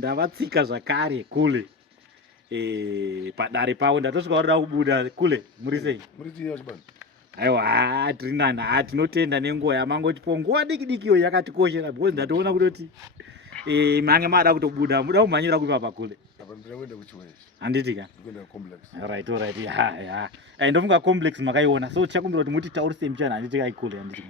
ndavatsika zvakare kule padare pavo ndatosvika kuda kubuda kule. Muri sei? Aiwa tiri nani tinotenda nenguva yamangotipo nguva diki diki iyo yakatikoshera because ndatoona kutoti mange mada kutobuda muda kumhanyira kupa kule. Handitika. Alright. Ya. Ndofunga complex makaiona. So chakumbira kuti muti taurise mchana handitika ikule handitika.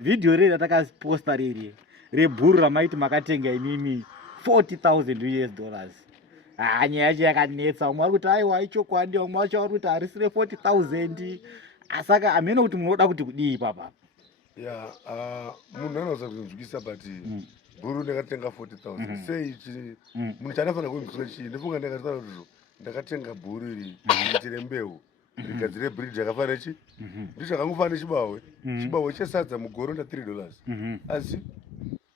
Video rere ratakaposta riri rebhuru ramaiti makatenga imimi $40,000. Nyaya yacho yakanetsa. Umwe ari kuti aiwa ichokwadi, umwe wacho ari kuti harisire 40,000. Asaka amene kuti munoda kuti kudii papa. Ya, munhu anoza kunzwikisa but bhuru ndakatenga 40,000. Sei munhu chanafana kunzwira chii? Ndofunga ndakataura kuti ndakatenga bhuru iri kuitire mbeu. Rigadzire breed yakafanira chi? Ndichakangofanira chibawe. Chibawe chesadza mugore nda $3. Asi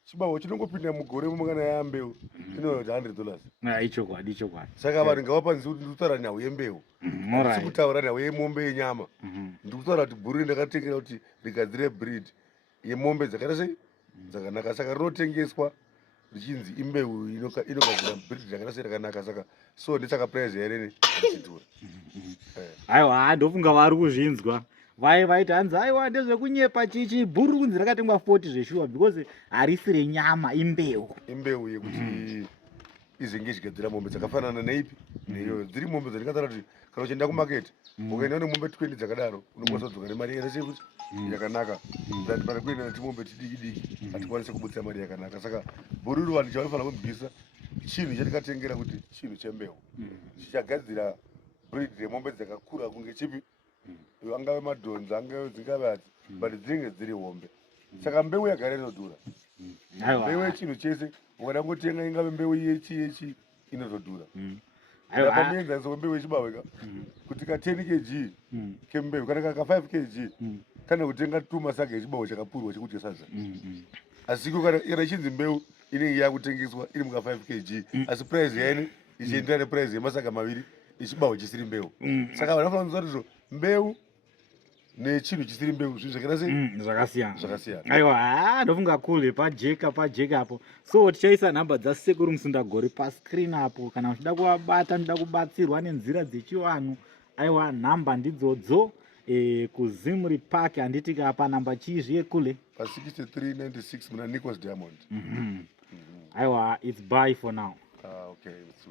chibawo chinongopinda mugore mumangana yambeu inoita $100. Ichokwadi. Saka vanhu ngavapanzi kuti ndikutaura nhau yembeu. Sikutaura nhau yemombe yenyama. Ndikutaura kuti bhuru ndakatengera kuti rigadzire breed yemombe dzakaita sei? Dzakanaka. Saka rinotengeswa richinzi imbeu inogadzira breed dzakaita sei rakanaka. Saka so ndisaka price here ndichidhura. Aiwa ndofunga vari kuzvinzwa. Vaiti hanzi aiwa ndezvekunyepa chichi bhuru kunzi rakatengwa 40 zveshuwa because harisire nyama imbeu yekuti izinge ichigadzira mombe dzakafanana neipi neiyo dziri mombe dzandikataura kuti kana uchienda kumaketi ukaenda nemombe 20 dzakadaro unokwanisa kudzoka nemari yakasei kuti yakanaka than pana kuenda netimombe tidiki diki hatikwanisi kubutsira mari yakanaka. Saka bhuru iri vanhu chavanofanira kunzwisa chinhu chatikatengera kuti chinhu chembeu chichagadzira breed remombe dzakakura kunge chipi, angave madhonza angave dzingavadzi but dzinenge dziri hombe. Saka mbeu yagara inodhura. Mbeu yechinhu chese ukada ngotenga ingave mbeu yechi inotodhura. Ndapamenza mbeu yechibaweka kuti ka 10 kg kembeu kana ka 5 kg kana kutenga 2 masaga echibawo chakapurwa chekuti sadza. Asiko kana chinzi mbeu inenge yakutengeswa iri muka 5 kg asi price yaine ichienderana neprice yemasaga maviri ichibawo chisiri mbeu. Saka vanofana kuziva kuti mbeu nechinhu chisiri mbeu zvinhu zvakaita sei zvakasiyana. Aiwa ndofunga kule pajeka apo. So tichaisa nhamba dzasekuru Musundagore pascreen apo kana uchida kuvabata uchida kubatsirwa nenzira dzechivanhu. Aiwa nhamba ndidzodzo kuZimri Park handitika apa namba chizviye kule pa 6396 muna Nicholas Diamond. Aiwa it's bye for now. Okay, it's